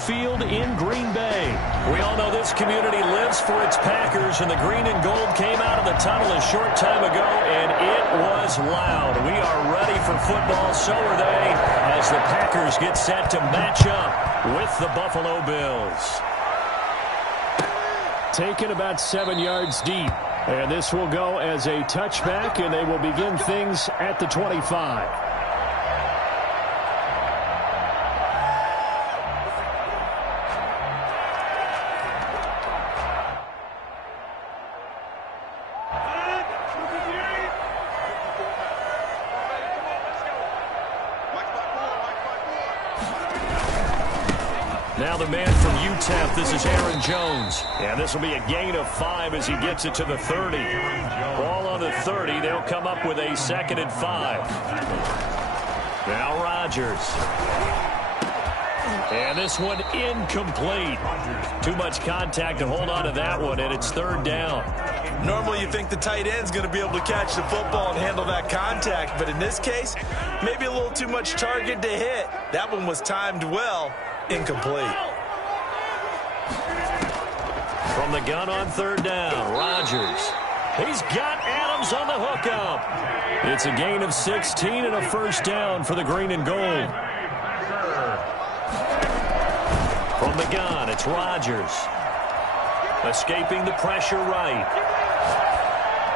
Field in Green Bay. We all know this community lives for its Packers, and the green and gold came out of the tunnel a short time ago, and it was loud. We are ready for football, so are they, as the Packers get set to match up with the Buffalo Bills. Taken about 7 yards deep, and this will go as a touchback, and they will begin things at the 25. Now the man from UTEP, this is Aaron Jones. And this will be a gain of 5 as he gets it to the 30. Ball on the 30. They'll come up with a 2nd and 5. Now Rodgers. And this one incomplete. Too much contact to hold on to that one, and it's 3rd down. Normally you think the tight end's going to be able to catch the football and handle that contact, but in this case, maybe a little too much target to hit. That one was timed well. Incomplete. From the gun on 3rd down, Rodgers. He's got Adams on the hookup. It's a gain of 16 and a 1st down for the green and gold. From the gun, it's Rodgers. Escaping the pressure right.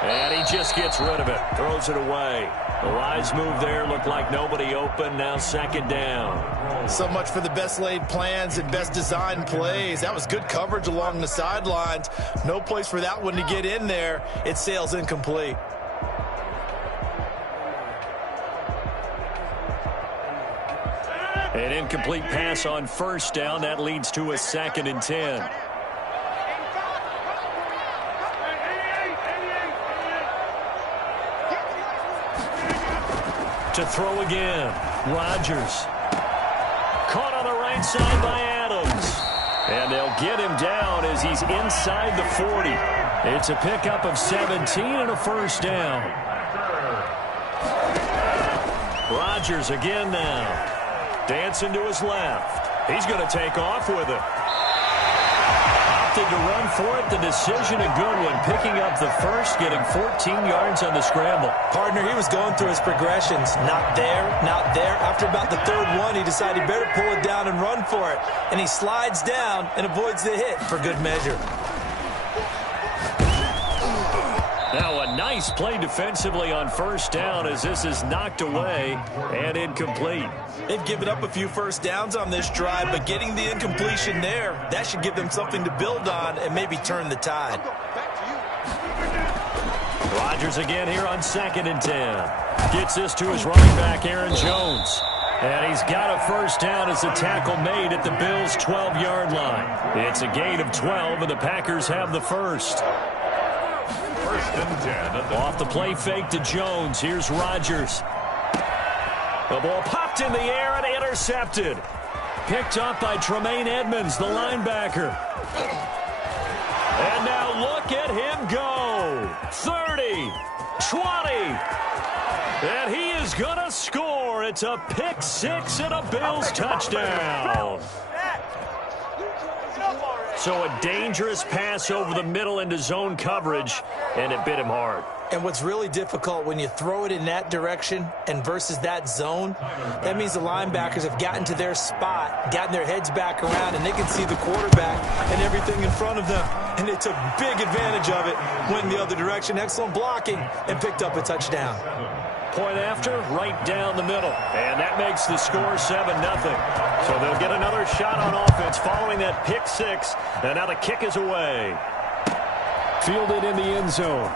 And he just gets rid of it. Throws it away. The wise move there. Looked like nobody open. Now 2nd down. So much for the best laid plans and best designed plays. That was good coverage along the sidelines. No place for that one to get in there. It sails incomplete. An incomplete pass on 1st down. That leads to a 2nd and 10. To throw again. Rodgers. Caught on the right side by Adams. And they'll get him down as he's inside the 40. It's a pickup of 17 and a 1st down. Rodgers again now. Dancing to his left. He's going to take off with it. Opted to run for it. The decision a good one. Picking up the 1st, getting 14 yards on the scramble. Partner, he was going through his progressions. Not there, not there. After about the 3rd one, he decided he better pull it down and run for it. And he slides down and avoids the hit for good measure. Now a nice play defensively on 1st down as this is knocked away and incomplete. They've given up a few 1st downs on this drive, but getting the incompletion there, that should give them something to build on and maybe turn the tide. Rodgers again here on 2nd and 10. Gets this to his running back, Aaron Jones. And he's got a 1st down as the tackle made at the Bills' 12-yard line. It's a gain of 12, and the Packers have the 1st. 1st and 10. Off the play fake to Jones. Here's Rodgers. The ball popped in the air and intercepted. Picked up by Tremaine Edmonds, the linebacker. And now look at him go. 30, 20. And he is going to score. It's a pick 6 and a Bills touchdown. So a dangerous pass over the middle into zone coverage, and it bit him hard. And what's really difficult when you throw it in that direction and versus that zone, that means the linebackers have gotten to their spot, gotten their heads back around, and they can see the quarterback and everything in front of them. And they took big advantage of it, went the other direction, excellent blocking, and picked up a touchdown. Point after, right down the middle. And that makes the score 7-0. So they'll get another shot on offense following that pick 6. And now the kick is away. Fielded in the end zone.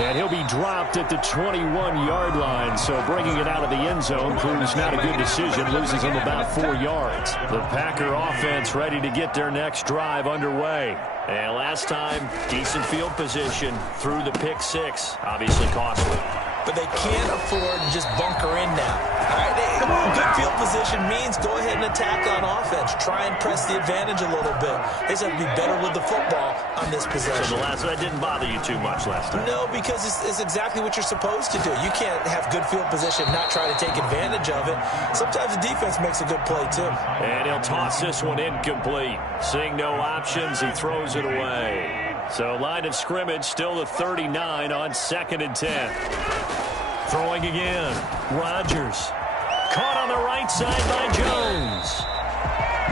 And he'll be dropped at the 21-yard line. So bringing it out of the end zone proves not a good decision. Loses him about 4 yards. The Packer offense ready to get their next drive underway. And last time, decent field position through the pick 6. Obviously costly. But they can't afford to just bunker in now. All right, Good field position means go ahead and attack on offense. Try and press the advantage a little bit. They just have to be better with the football on this possession. So that didn't bother you too much last time? No, because it's exactly what you're supposed to do. You can't have good field position and not try to take advantage of it. Sometimes the defense makes a good play, too. And he'll toss this one incomplete. Seeing no options, he throws it away. So line of scrimmage still the 39 on 2nd and 10. Throwing again. Rodgers. Caught on the right side by Jones.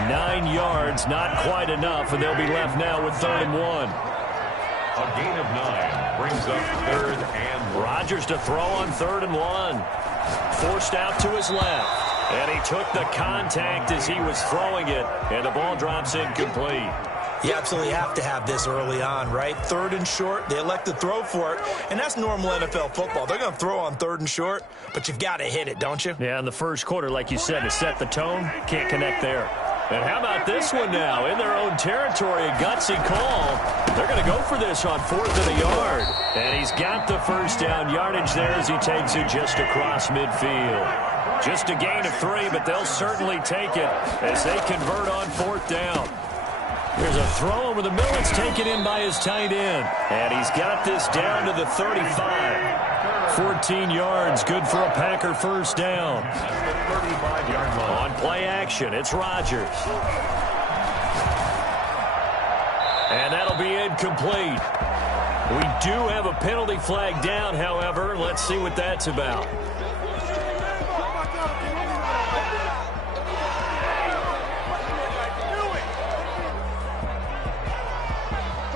9 yards, not quite enough, and they'll be left now with 3rd and 1. A gain of 9 brings up 3rd and 1. Rodgers to throw on 3rd and 1. Forced out to his left. And he took the contact as he was throwing it, and the ball drops incomplete. You absolutely have to have this early on, right? 3rd and short, they elect to throw for it, and that's normal NFL football. They're going to throw on 3rd and short, but you've got to hit it, don't you? Yeah, in the first quarter, like you said, to set the tone, can't connect there. And how about this one now? In their own territory, a gutsy call. They're going to go for this on 4th and a yard. And he's got the first down yardage there as he takes it just across midfield. Just a gain of 3, but they'll certainly take it as they convert on 4th down. Here's a throw over the middle. It's taken in by his tight end. And he's got this down to the 35. 14 yards, good for a Packer first down. On play action, it's Rodgers. And that'll be incomplete. We do have a penalty flag down, however. Let's see what that's about.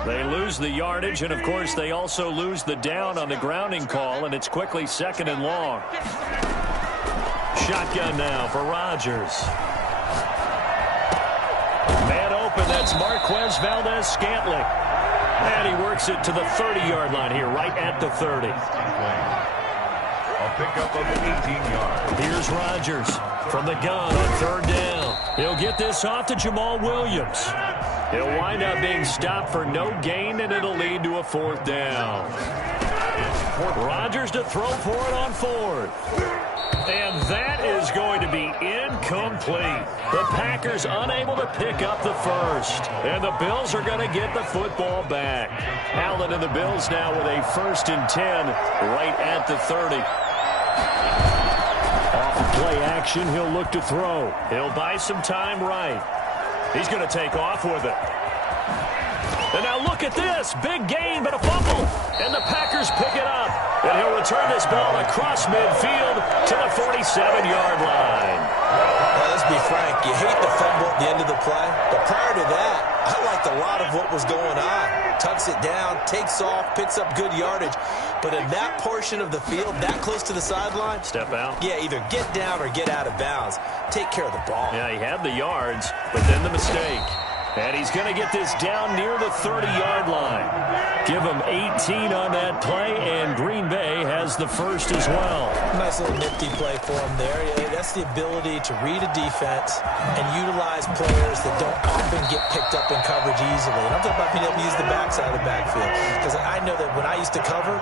They lose the yardage, and, of course, they also lose the down on the grounding call, and it's quickly 2nd and long. Shotgun now for Rodgers. Man open, that's Marquez Valdes-Scantling. And he works it to the 30-yard line here, right at the 30. A pickup of 18 yards. Here's Rodgers from the gun on 3rd down. He'll get this off to Jamal Williams. He'll wind up being stopped for no gain, and it'll lead to a 4th down. Rodgers to throw for it on 4th. And that is going to be incomplete. The Packers unable to pick up the first. And the Bills are going to get the football back. Allen and the Bills now with a 1st and 10 right at the 30. Off of play action, he'll look to throw. He'll buy some time right. He's going to take off with it. And now look at this. Big gain, but a fumble. And the Packers pick it up. And he'll return this ball across midfield to the 47-yard line. Well, let's be frank. You hate the fumble at the end of the play. But prior to that, I liked a lot of what was going on. Tucks it down, takes off, picks up good yardage. But in that portion of the field, that close to the sideline, step out. Yeah, either get down or get out of bounds. Take care of the ball. Yeah, he had the yards, but then the mistake. And he's going to get this down near the 30-yard line. Give him 18 on that play, and Green Bay has the first as well. Nice little nifty play for him there. Yeah, that's the ability to read a defense and utilize players that don't often get picked up in coverage easily. And I'm talking about being able to use the backside of the backfield. Because I know that when I used to cover,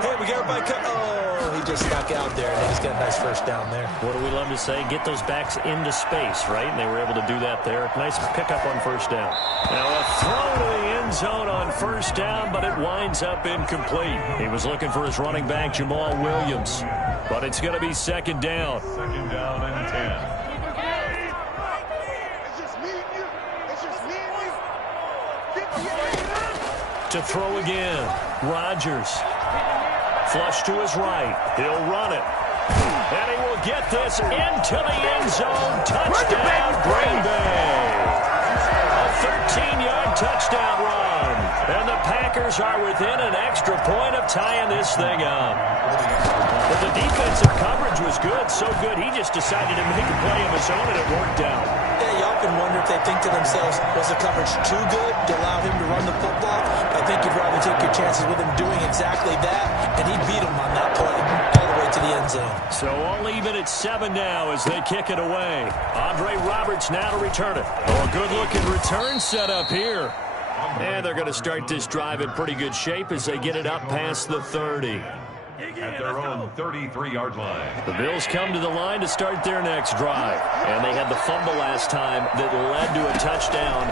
hey, we got everybody cut. Oh, he just snuck out there, and he's got a nice first down there. What do we love to say? Get those backs into space, right? And they were able to do that there. Nice pickup on first down. Now a throw to the end zone on first down, but it winds up incomplete. He was looking for his running back, Jamal Williams. But it's going to be 2nd down. 2nd down and 10. To throw again, Rodgers. Flush to his right. He'll run it. And he will get this into the end zone. Touchdown, Green Bay. A 13-yard touchdown run. And the Packers are within an extra point of tying this thing up. But the defensive coverage was good, so good he just decided to make a play of his own, and it worked out. Yeah, you often wonder if they think to themselves, was the coverage too good to allow him to run the football? I think you'd rather take your chances with him doing exactly that, and he beat him on that play all the way to the end zone. So all even at 7 now as they kick it away. Andre Roberts now to return it. Oh, a good-looking return set up here. And they're going to start this drive in pretty good shape as they get it up past the 30. at their own 33-yard line. The Bills come to the line to start their next drive. And they had the fumble last time that led to a touchdown.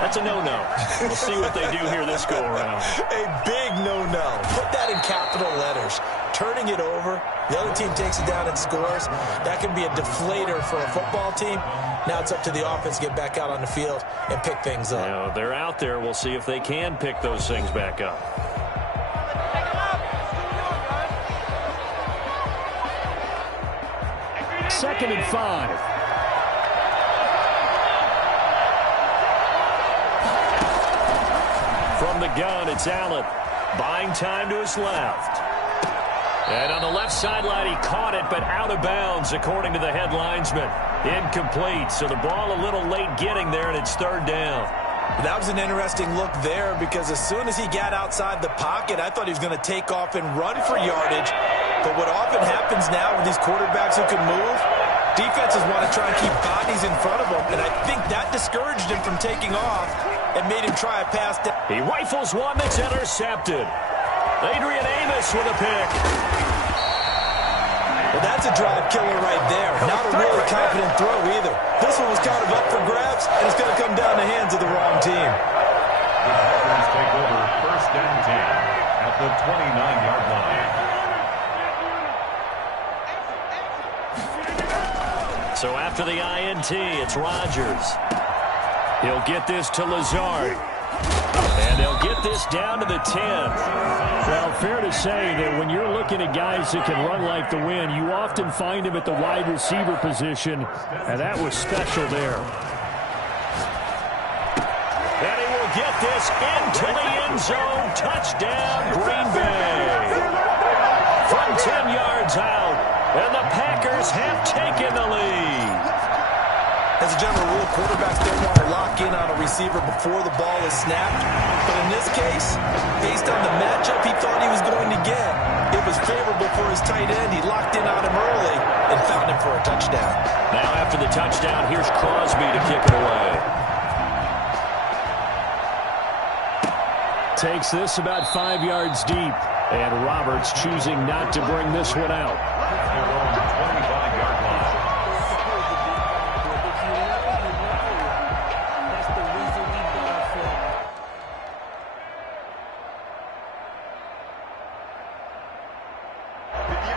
That's a no-no. We'll see what they do here this go-around. A big no-no. Put that in capital letters. Turning it over, the other team takes it down and scores. That can be a deflator for a football team. Now it's up to the offense to get back out on the field and pick things up. You know, they're out there. We'll see if they can pick those things back up. Second and 5. From the gun, it's Allen. Buying time to his left. And on the left sideline, he caught it, but out of bounds, according to the head linesman. Incomplete, so the ball a little late getting there, and it's third down. That was an interesting look there because as soon as he got outside the pocket, I thought he was going to take off and run for yardage. But what often happens now with these quarterbacks who can move, defenses want to try and keep bodies in front of them, and I think that discouraged him from taking off and made him try a pass down. He rifles one that's intercepted. Adrian Amos with a pick. Well, that's a drive killer right there. Not a really confident throw either. This one was kind of up for grabs, and it's going to come down the hands of the wrong team. The Packers take over first and 10 at the 29-yard line. So after the INT, it's Rodgers. He'll get this to Lazard. And they'll get this down to the 10. Well, fair to say that when you're looking at guys that can run like the wind, you often find him at the wide receiver position, and that was special there. And he will get this into the end zone. Touchdown, Green Bay. From 10 yards out, and the Packers have taken the lead. As a general rule, quarterbacks don't want to lock in on a receiver before the ball is snapped. But in this case, based on the matchup he thought he was going to get, it was favorable for his tight end. He locked in on him early and found him for a touchdown. Now after the touchdown, here's Crosby to kick it away. Takes this about 5 yards deep, and Roberts choosing not to bring this one out. Their own 25-yard line.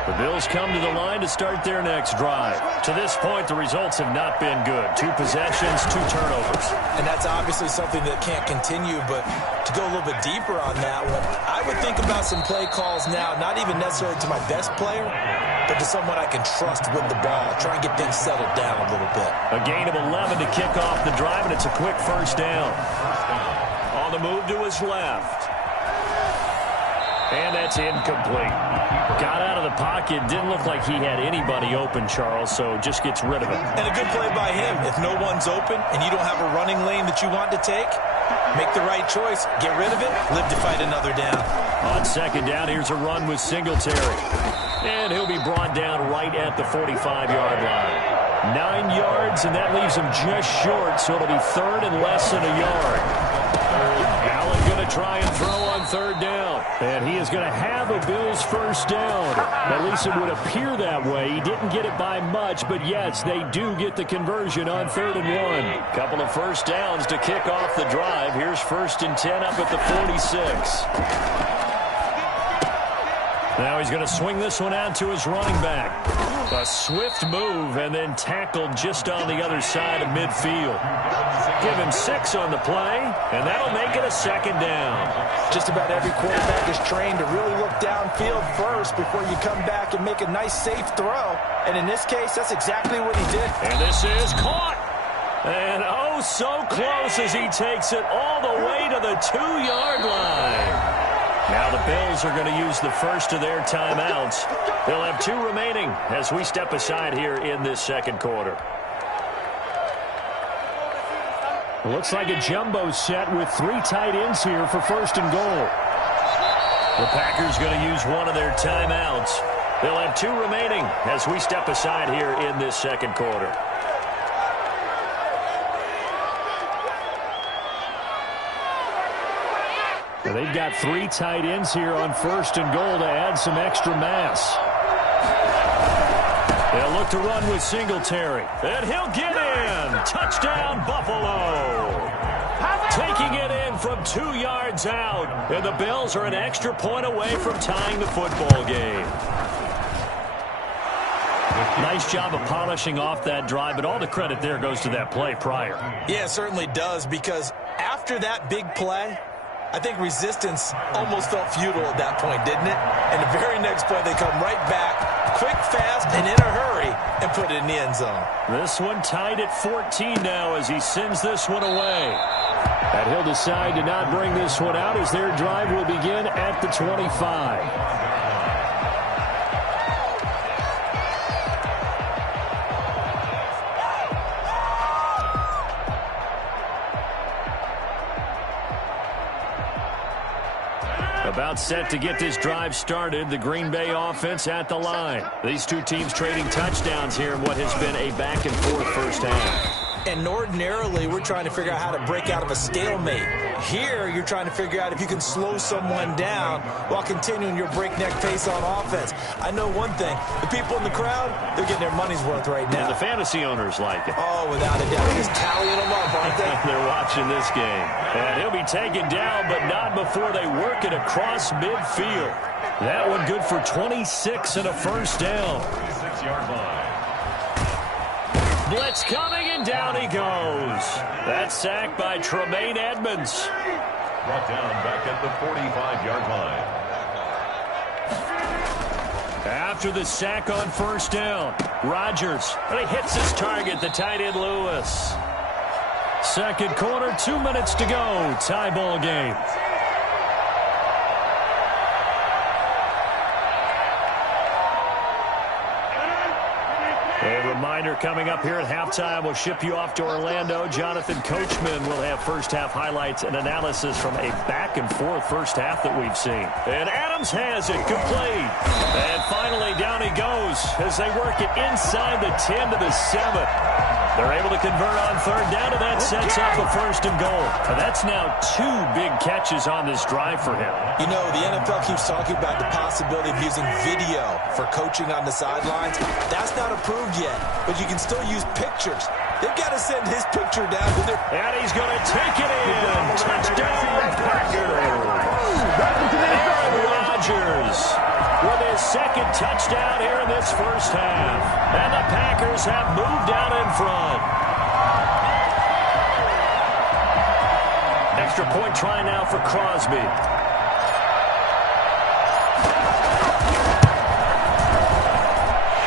The Bills come to the line to start their next drive. To this point, the results have not been good. 2 possessions, 2 turnovers. And that's obviously something that can't continue, but to go a little bit deeper on that one, I would think about some play calls now, not even necessarily to my best player, but to someone I can trust with the ball. Try and get things settled down a little bit. A gain of 11 to kick off the drive, and it's a quick first down. On the move to his left. And that's incomplete. Got out of the pocket. Didn't look like he had anybody open, Charles, so just gets rid of it. And a good play by him. If no one's open and you don't have a running lane that you want to take, make the right choice. Get rid of it. Live to fight another down. On second down, here's a run with Singletary. And he'll be brought down right at the 45-yard line. 9 yards, and that leaves him just short, so it'll be third and less than a yard. Allen going to try and throw on third down. And he is going to have a Bills first down. At least it would appear that way. He didn't get it by much, but yes, they do get the conversion on 3rd and 1. Couple of first downs to kick off the drive. Here's 1st and 10 up at the 46. Now he's going to swing this one out to his running back. A swift move and then tackled just on the other side of midfield. Give him 6 on the play, and that'll make it a 2nd down. Just about every quarterback is trained to really look downfield first before you come back and make a nice, safe throw. And in this case, that's exactly what he did. And this is caught. And oh, so close as he takes it all the way to the 2-yard line. Now the Bills are going to use the first of their timeouts. They'll have 2 remaining as we step aside here in this second quarter. It looks like a jumbo set with 3 tight ends here for 1st and goal. The Packers going to use one of their timeouts. They'll have 2 remaining as we step aside here in this second quarter. And they've got 3 tight ends here on 1st and goal to add some extra mass. They'll look to run with Singletary. And he'll get in. Touchdown, Buffalo. Taking it in from 2 yards out. And the Bills are an extra point away from tying the football game. Nice job of polishing off that drive, but all the credit there goes to that play prior. Yeah, it certainly does, because after that big play, I think resistance almost felt futile at that point, didn't it? And the very next play, they come right back, quick, fast, and in a hurry, and put it in the end zone. This one tied at 14 now as he sends this one away. And he'll decide to not bring this one out as their drive will begin at the 25. About set to get this drive started, the Green Bay offense at the line. These 2 teams trading touchdowns here in what has been a back-and-forth first half. And ordinarily, we're trying to figure out how to break out of a stalemate. Here, you're trying to figure out if you can slow someone down while continuing your breakneck pace on offense. I know one thing. The people in the crowd, they're getting their money's worth right now. And the fantasy owners like it. Oh, without a doubt. They're just tallying them up, aren't they? They're watching this game. And he'll be taken down, but not before they work it across midfield. That one good for 26 and a first down. 26-yard line. Blitz coming, and down he goes. That's sacked by Tremaine Edmonds. Brought down back at the 45-yard line. After the sack on first down, Rodgers, and he hits his target, the tight end Lewis. Second quarter, 2 minutes to go. Tie ball game. A reminder coming up here at halftime. We'll ship you off to Orlando. Jonathan Coachman will have first-half highlights and analysis from a back-and-forth first half that we've seen. And Adams has it complete. And finally, down he goes as they work it inside the 10 to the 7. They're able to convert on third down, and that sets up a first and goal. And that's now 2 big catches on this drive for him. You know, the NFL keeps talking about the possibility of using video for coaching on the sidelines. That's not approved yet, but you can still use pictures. They've got to send his picture down to their... And he's going to take it in. Touchdown, Packers. Aaron Rodgers with his second touchdown here in this first half. And the Packers have moved out in front. Extra point try now for Crosby.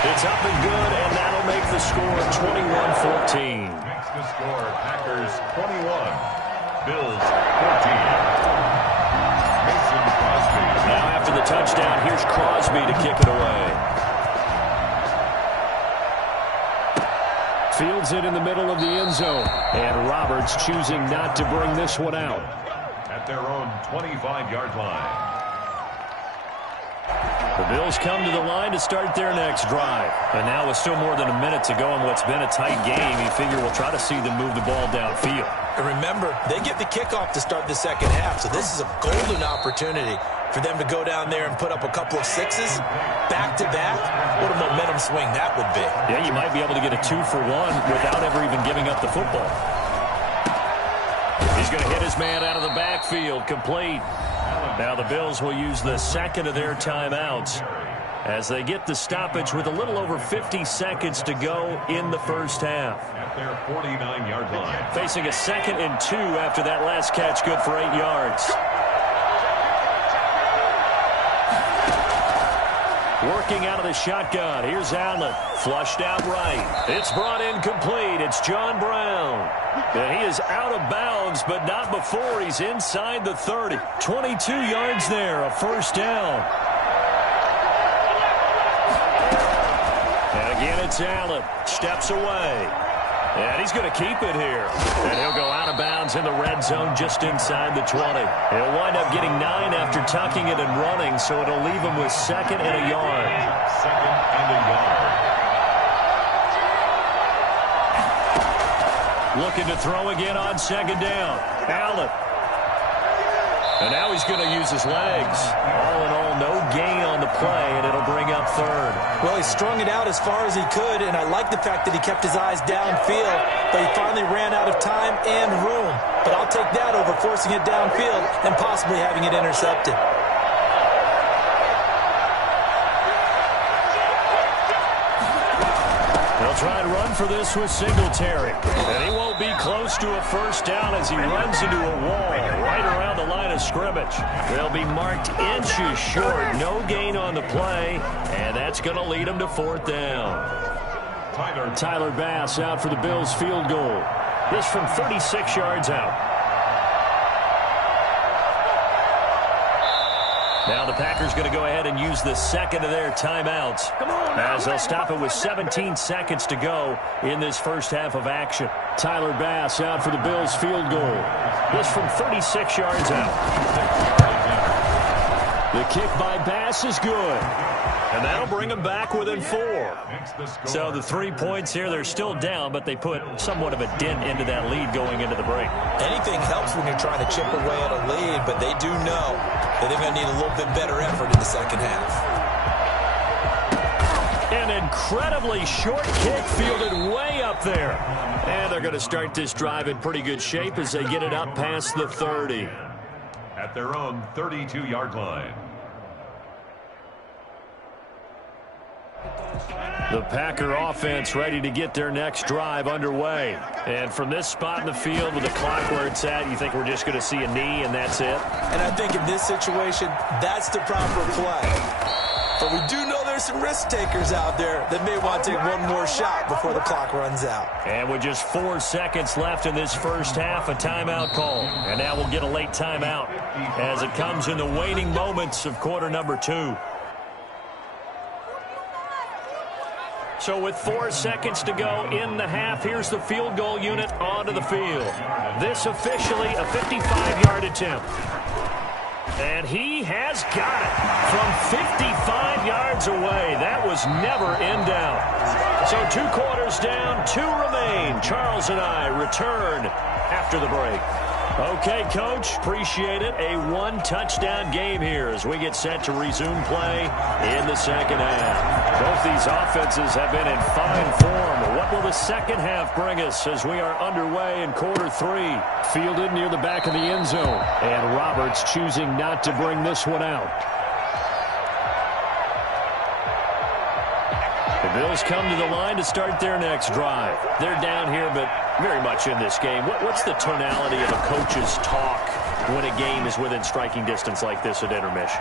It's up and good, and that'll make the score 21-14. Makes the score Packers 21, Bills 14. Mason Crosby. Now after the touchdown, here's Crosby to kick it away. Fields it in the middle of the end zone. And Roberts choosing not to bring this one out. At their own 25-yard line. The Bills come to the line to start their next drive. And now with still more than a minute to go in what's been a tight game, you figure we'll try to see them move the ball downfield. And remember, they get the kickoff to start the second half, so this is a golden opportunity for them to go down there and put up a couple of sixes back-to-back. What a momentum swing that would be. Yeah, you might be able to get a 2-for-1 without ever even giving up the football. He's going to hit his man out of the backfield, complete. Now the Bills will use the second of their timeouts as they get the stoppage with a little over 50 seconds to go in the first half. At their 49-yard line. Facing a 2nd and 2 after that last catch, good for 8 yards. Working out of the shotgun. Here's Allen. Flushed out right. It's brought in complete. It's John Brown. And he is out of bounds, but not before he's inside the 30. 22 yards there, a first down. And again, it's Allen. Steps away. And he's going to keep it here. And he'll go out of bounds in the red zone just inside the 20. He'll wind up getting 9 after tucking it and running, so it'll leave him with 2nd and a yard. 2nd and a yard. Looking to throw again on 2nd down. Allen. And now he's going to use his legs. All in all, no gain on the play, and it'll bring up third. Well, he strung it out as far as he could, and I like the fact that he kept his eyes downfield, but he finally ran out of time and room. But I'll take that over forcing it downfield and possibly having it intercepted. They'll try and run for this with Singletary. And he won't be close to a first down as he runs into a wall right around the line of scrimmage. They'll be marked inches short. No gain on the play, and that's going to lead them to fourth down. Tyler Bass out for the Bills field goal. This from 36 yards out. Now the Packers going to go ahead and use the second of their timeouts as they'll stop it with 17 seconds to go in this first half of action. Tyler Bass out for the Bills field goal. This from 36 yards out. The kick by Bass is good. And that'll bring them back within 4. So the 3 points here, they're still down, but they put somewhat of a dent into that lead going into the break. Anything helps when you're trying to chip away at a lead, but they do know that they're going to need a little bit better effort in the second half. An incredibly short kick fielded way up there. And they're going to start this drive in pretty good shape as they get it up past the 30. At their own 32-yard line. The Packer offense ready to get their next drive underway. And from this spot in the field with the clock where it's at, you think we're just going to see a knee and that's it? And I think in this situation, that's the proper play. But we do know there's some risk takers out there that may want to take one more shot before the clock runs out. And with just 4 seconds left in this first half, a timeout call. And now we'll get a late timeout as it comes in the waning moments of quarter number 2. So with 4 seconds to go in the half, here's the field goal unit onto the field. This officially a 55-yard attempt. And he has got it from 55 yards away. That was never in doubt. So 2 quarters down, 2 remain. Charles and I return after the break. Okay, Coach, appreciate it. A 1-touchdown game here as we get set to resume play in the second half. Both these offenses have been in fine form. What will the second half bring us as we are underway in quarter 3? Fielded near the back of the end zone. And Roberts choosing not to bring this one out. The Bills come to the line to start their next drive. They're down here, but very much in this game. What's the tonality of a coach's talk when a game is within striking distance like this at intermission?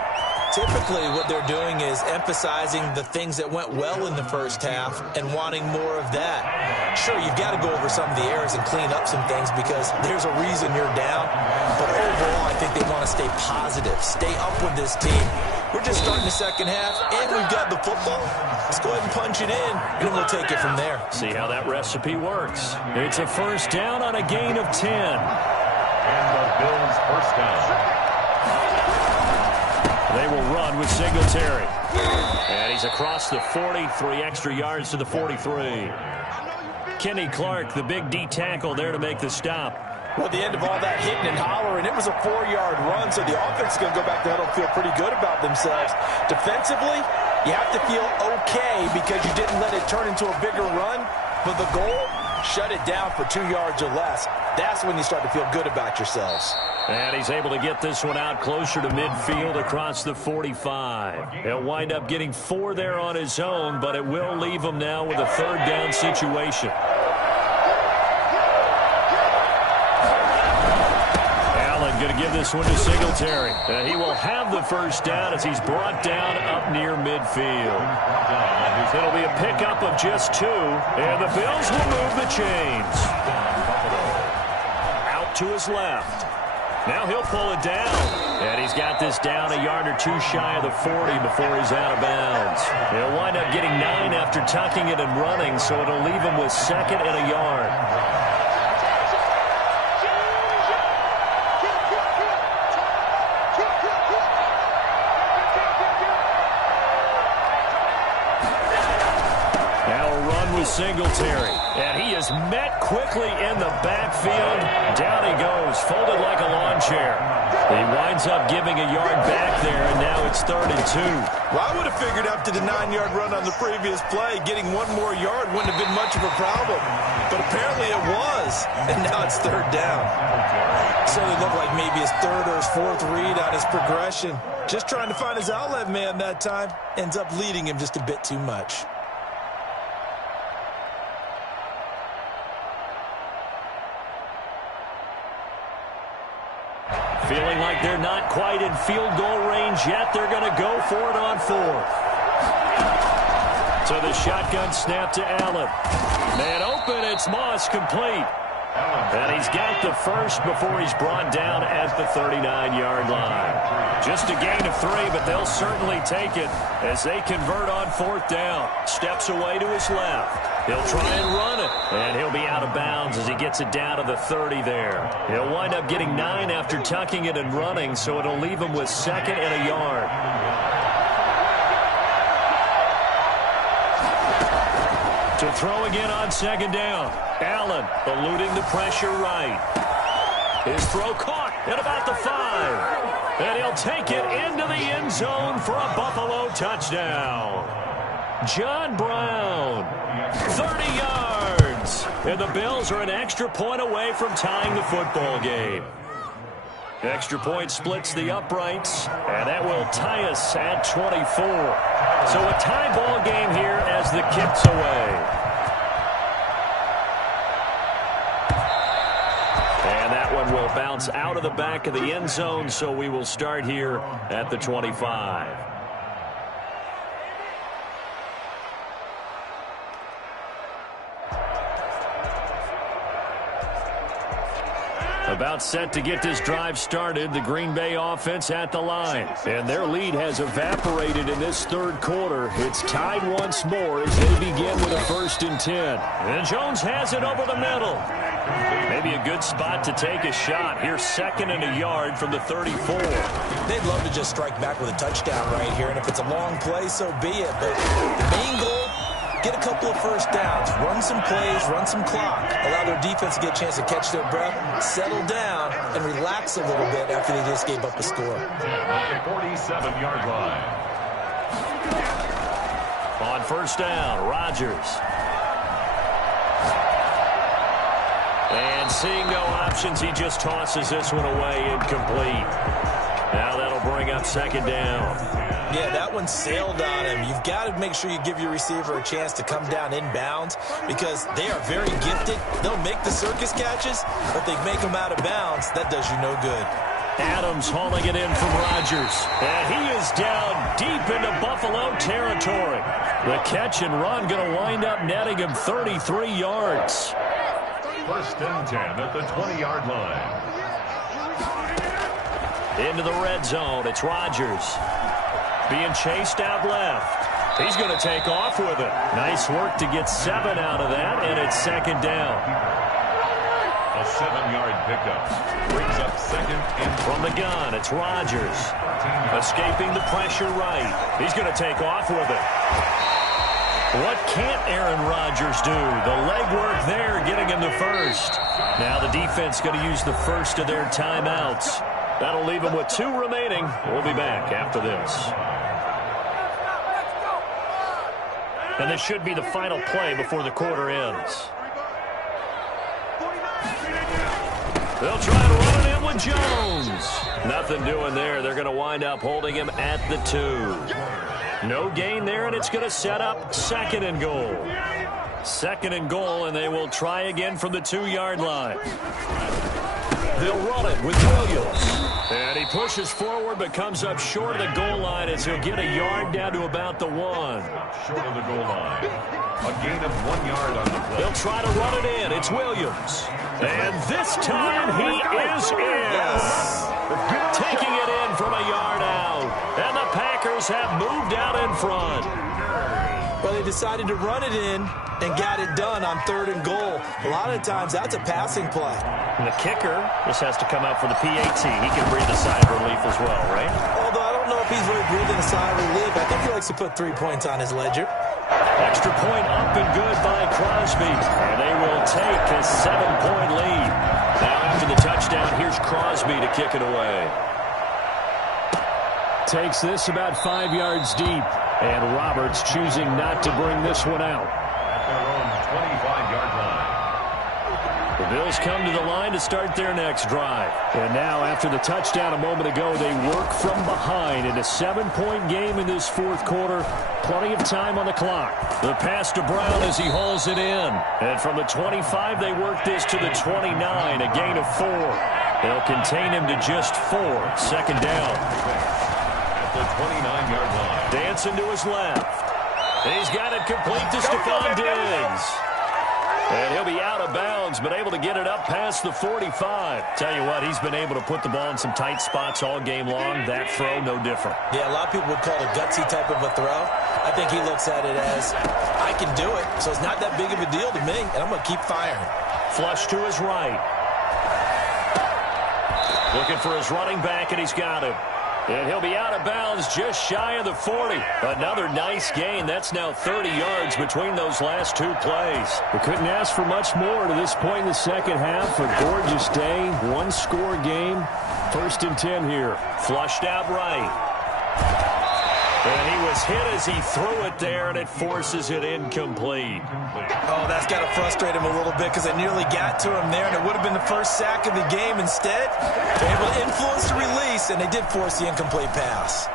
Typically, what they're doing is emphasizing the things that went well in the first half and wanting more of that. Sure, you've got to go over some of the errors and clean up some things because there's a reason you're down. But overall, I think they want to stay positive, stay up with this team. We're just starting the second half, and we've got the football. Let's go ahead and punch it in, and we'll take it from there. See how that recipe works. It's a first down on a gain of 10. And the Bills first down. They will run with Singletary. And he's across the 40, 3 extra yards to the 43. Kenny Clark, the big D tackle there to make the stop. Well, at the end of all that hitting and hollering, it was a 4-yard run, so the offense is going to go back to huddle and feel pretty good about themselves. Defensively, you have to feel okay because you didn't let it turn into a bigger run, but the goal, shut it down for 2 yards or less. That's when you start to feel good about yourselves. And he's able to get this one out closer to midfield across the 45. He'll wind up getting 4 there on his own, but it will leave him now with a third down situation. Going to give this one to Singletary. He will have the first down as he's brought down up near midfield. It'll be a pickup of just 2, and the Bills will move the chains. Out to his left. Now he'll pull it down. And he's got this down a yard or 2 shy of the 40 before he's out of bounds. He'll wind up getting 9 after tucking it and running, so it'll leave him with 2nd and a yard. Singletary. And he is met quickly in the backfield. Down he goes, folded like a lawn chair. He winds up giving a yard back there, and now it's 3rd and 2. Well, I would have figured after the 9-yard run on the previous play, getting one more yard wouldn't have been much of a problem. But apparently it was, and now it's 3rd down. So it looked like maybe his 3rd or his 4th read on his progression. Just trying to find his outlet man that time. Ends up leading him just a bit too much. Feeling like they're not quite in field goal range yet. They're going to go for it on 4th. So the shotgun snap to Allen. Man open, it's Moss, complete. And he's got the first before he's brought down at the 39-yard line. Just a gain of 3, but they'll certainly take it as they convert on 4th down. Steps away to his left. He'll try and run it, and he'll be out of bounds as he gets it down to the 30 there. He'll wind up getting 9 after tucking it and running, so it'll leave him with 2nd and a yard. To throw again on 2nd down. Allen eluding the pressure right. His throw caught at about the 5. And he'll take it into the end zone for a Buffalo touchdown. John Brown, 30 yards. And the Bills are an extra point away from tying the football game. Extra point splits the uprights, and that will tie us at 24. So a tie ball game here as the kick's away. And that one will bounce out of the back of the end zone, so we will start here at the 25. About set to get this drive started, the Green Bay offense at the line. And their lead has evaporated in this 3rd quarter. It's tied once more as they begin with a 1st and 10. And Jones has it over the middle. Maybe a good spot to take a shot. Here's 2nd and a yard from the 34. They'd love to just strike back with a touchdown right here, and if it's a long play, so be it. But the main goal, get a couple of 1st downs, run some plays, run some clock, allow their defense to get a chance to catch their breath, settle down, and relax a little bit after they just gave up a score. At the 47-yard line. On 1st down, Rodgers. And seeing no options, he just tosses this one away, incomplete. Now that'll bring up 2nd down. Yeah, that one sailed on him. You've got to make sure you give your receiver a chance to come down inbounds because they are very gifted. They'll make the circus catches, but they make them out of bounds. That does you no good. Adams hauling it in from Rodgers. And he is down deep into Buffalo territory. The catch and run going to wind up netting him 33 yards. 1st and 10 at the 20-yard line. Into the red zone. It's Rodgers. Being chased out left. He's going to take off with it. Nice work to get 7 out of that, and it's 2nd down. A 7-yard pickup brings up 2nd and from the gun. It's Rodgers. Escaping the pressure right. He's going to take off with it. What can't Aaron Rodgers do? The legwork there getting him the 1st. Now the defense going to use the 1st of their timeouts. That'll leave them with 2 remaining. We'll be back after this. And this should be the final play before the quarter ends. They'll try to run it in with Jones. Nothing doing there. They're going to wind up holding him at the 2. No gain there, and it's going to set up 2nd and goal. 2nd and goal, and they will try again from the 2-yard line. They'll run it with Williams. And he pushes forward but comes up short of the goal line as he'll get a yard down to about the 1. Short of the goal line. A gain of 1 yard on the play. They'll try to run it in. It's Williams. And this time he is in. Yes. Taking it in from a yard out. And the Packers have moved out in front. Well, they decided to run it in and got it done on 3rd and goal. A lot of times that's a passing play. And the kicker just has to come out for the PAT. He can breathe a sigh of relief as well, right? Although I don't know if he's really breathing a sigh of relief. I think he likes to put 3 points on his ledger. Extra point up and good by Crosby. And they will take a 7-point lead. Now after the touchdown, here's Crosby to kick it away. Takes this about 5 yards deep. And Roberts choosing not to bring this one out. At their own 25-yard line. The Bills come to the line to start their next drive. And now, after the touchdown a moment ago, they work from behind in a 7-point game in this fourth quarter. Plenty of time on the clock. The pass to Brown as he hauls it in. And from the 25, they work this to the 29, a gain of 4. They'll contain him to just 4. Second down. At the 29-yard line. Dancing to his left. He's got it complete to Stephon Diggs. And he'll be out of bounds, but able to get it up past the 45. Tell you what, he's been able to put the ball in some tight spots all game long. That throw, no different. Yeah, a lot of people would call it a gutsy type of a throw. I think he looks at it as, I can do it, so it's not that big of a deal to me, and I'm going to keep firing. Flush to his right. Looking for his running back, and he's got him. And he'll be out of bounds just shy of the 40. Another nice gain. That's now 30 yards between those last two plays. We couldn't ask for much more to this point in the second half. A gorgeous day, one-score game. 1st and 10 here. Flushed out right. And he was hit as he threw it there, and it forces it incomplete. Oh, that's got to frustrate him a little bit because I nearly got to him there, and it would have been the first sack of the game. Instead, they're able to influence the release, and they did force the incomplete pass.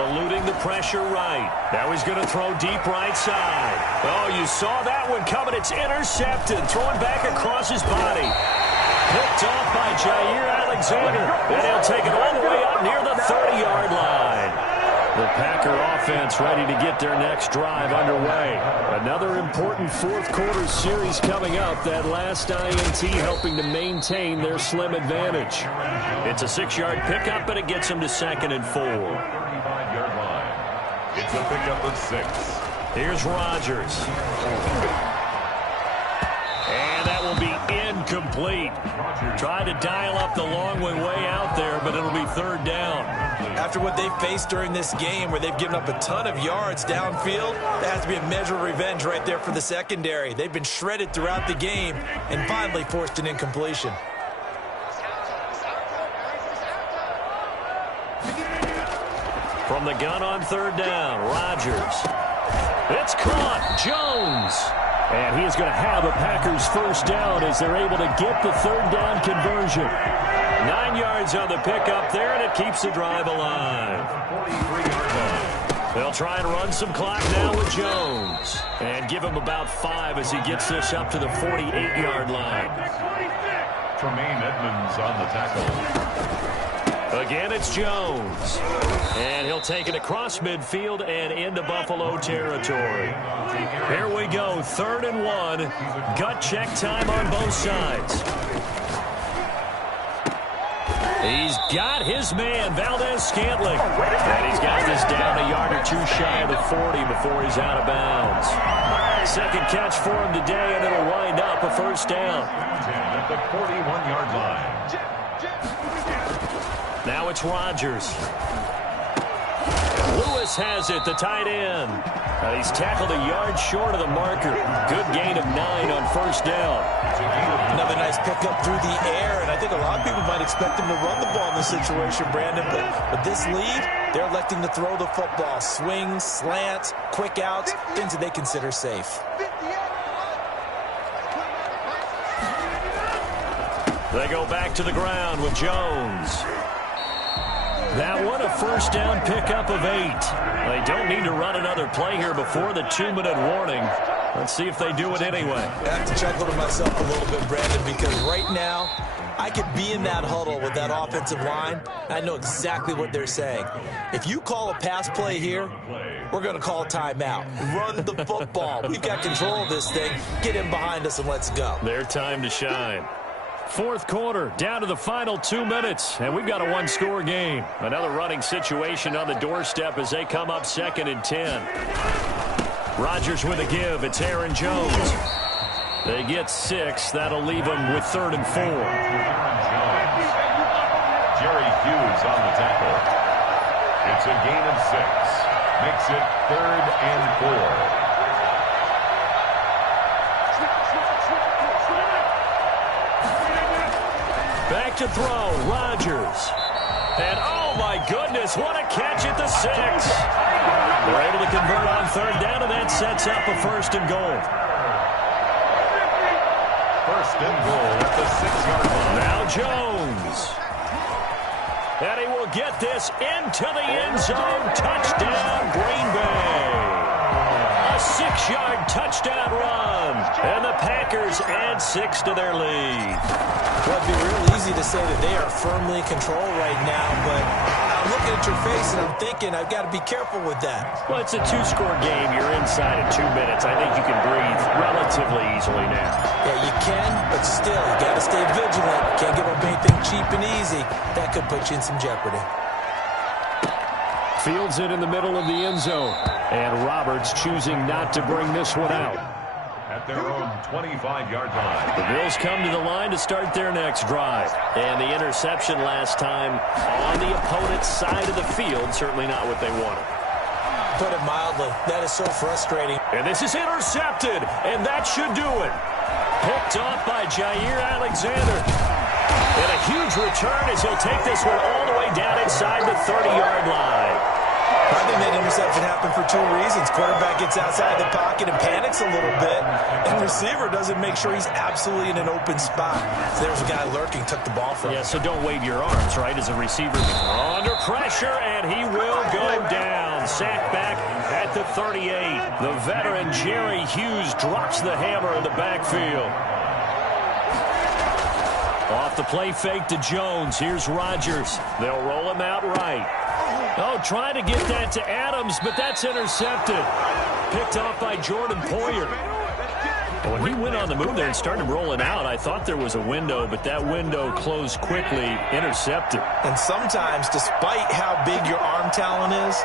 Eluding the pressure right. Now he's going to throw deep right side. Oh, you saw that one coming. It's intercepted. Throwing back across his body. Picked off by Jair Alexander. And he'll take it all the way up near the 30-yard line. The Packer offense ready to get their next drive underway. Another important fourth quarter series coming up. That last INT helping to maintain their slim advantage. It's a 6-yard pickup, and it gets them to 2nd and 4. 35-yard line. It's a pickup of 6. Here's Rodgers. And that will be incomplete. Tried to dial up the long way out there, but it'll be 3rd down. After what they've faced during this game where they've given up a ton of yards downfield, that has to be a measure of revenge right there for the secondary. They've been shredded throughout the game and finally forced an incompletion. From the gun on 3rd down, Rodgers. It's caught. Jones. And he is going to have a Packers 1st down as they're able to get the 3rd down conversion. 9 yards on the pickup there, and it keeps the drive alive. They'll try and run some clock now with Jones. And give him about 5 as he gets this up to the 48-yard line. Tremaine Edmonds on the tackle. Again, it's Jones. And he'll take it across midfield and into Buffalo territory. Here we go, 3rd and 1. Gut check time on both sides. He's got his man, Valdez-Scantling. And he's got this down a yard or two shy of the 40 before he's out of bounds. Second catch for him today, and it'll wind up a 1st down. At the 41-yard line. Now it's Rodgers. Lewis has it, the tight end. He's tackled a yard short of the marker. Good gain of 9 on 1st down. Another nice pickup through the air, and I think a lot of people might expect him to run the ball in this situation, Brandon, but with this lead, they're electing to throw the football. Swings, slants, quick outs, things that they consider safe. They go back to the ground with Jones. That one, a 1st down pickup of 8. They don't need to run another play here before the 2-minute warning. Let's see if they do it anyway. I have to chuckle to myself a little bit, Brandon, because right now I could be in that huddle with that offensive line. I know exactly what they're saying. If you call a pass play here, we're going to call a timeout. Run the football. We've got control of this thing. Get in behind us and let's go. Their time to shine. Fourth quarter, down to the final 2 minutes, and we've got a one-score game. Another running situation on the doorstep as they come up 2nd and 10. Rodgers with a give. It's Aaron Jones. They get 6. That'll leave them with 3rd and 4. Jerry Hughes on the tackle. It's a gain of 6. Makes it 3rd and 4. Back to throw, Rodgers. And oh my goodness, what a catch at the 6. They're able to convert on third down, and that sets up a 1st and goal. 1st and goal at the 6-yard line. Now Jones. And he will get this into the end zone. Touchdown, Green Bay. A 6-yard touchdown run. And the Packers add 6 to their lead. Well, it'd be real easy to say that they are firmly in control right now, but I'm looking at your face and I'm thinking I've got to be careful with that. Well, it's a 2-score game. You're inside in 2 minutes. I think you can breathe relatively easily now. Yeah, you can, but still, you got to stay vigilant. Can't give up anything cheap and easy. That could put you in some jeopardy. Fields it in the middle of the end zone. And Roberts choosing not to bring this one out. At their own 25-yard line. The Bills come to the line to start their next drive. And the interception last time on the opponent's side of the field, certainly not what they wanted. Put it mildly, that is so frustrating. And this is intercepted, and that should do it. Picked off by Jair Alexander. And a huge return as he'll take this one all the way down inside the 30-yard line. I think that interception happened for 2 reasons. Quarterback gets outside the pocket and panics a little bit, and receiver doesn't make sure he's absolutely in an open spot. So there's a guy lurking, took the ball from him. Yeah, so don't wave your arms, right, as a receiver. Under pressure, and he will go down. Sacked back at the 38. The veteran Jerry Hughes drops the hammer in the backfield. Off the play fake to Jones. Here's Rodgers. They'll roll him out right. Oh, trying to get that to Adams, but that's intercepted. Picked off by Jordan Poyer. When he went on the move there and started rolling out, I thought there was a window, but that window closed quickly, intercepted. And sometimes, despite how big your arm talent is,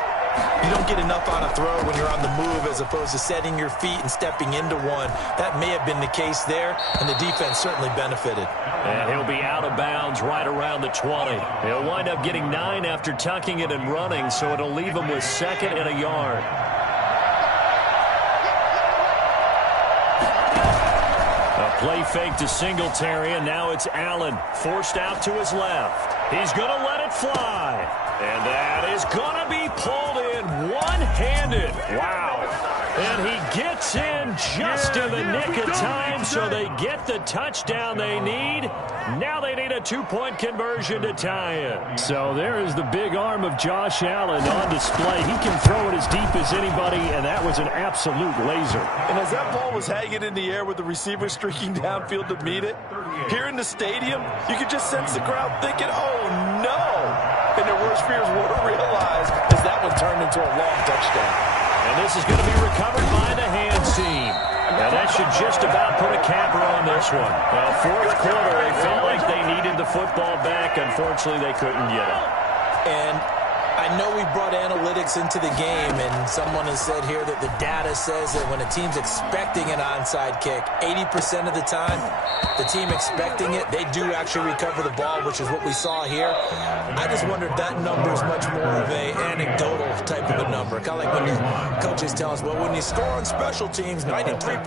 you don't get enough on a throw when you're on the move as opposed to setting your feet and stepping into one. That may have been the case there, and the defense certainly benefited. And he'll be out of bounds right around the 20. He'll wind up getting 9 after tucking it and running, so it'll leave him with 2nd and a yard. A play fake to Singletary, and now it's Allen, forced out to his left. He's going to let it fly. And that is going to be pulled in one-handed. Wow. And he gets in just in the nick of time, so they get the touchdown they need. Now they need a 2-point conversion to tie it. So there is the big arm of Josh Allen on display. He can throw it as deep as anybody, and that was an absolute laser. And as that ball was hanging in the air with the receiver streaking downfield to meet it, here in the stadium, you could just sense the crowd thinking, oh, no. And their worst fears were realized as that one turned into a long touchdown. And this is going to be recovered by the hands team. And that should just about put a capper on this one. Well, 4th quarter, they felt like they needed the football back. Unfortunately, they couldn't get it. And I know we brought analytics into the game, and someone has said here that the data says that when a team's expecting an onside kick, 80% of the time, the team expecting it, they do actually recover the ball, which is what we saw here. I just wondered if that number is much more of a anecdotal type of a number. Kind of like when the coaches tell us, well, when you score on special teams, 93%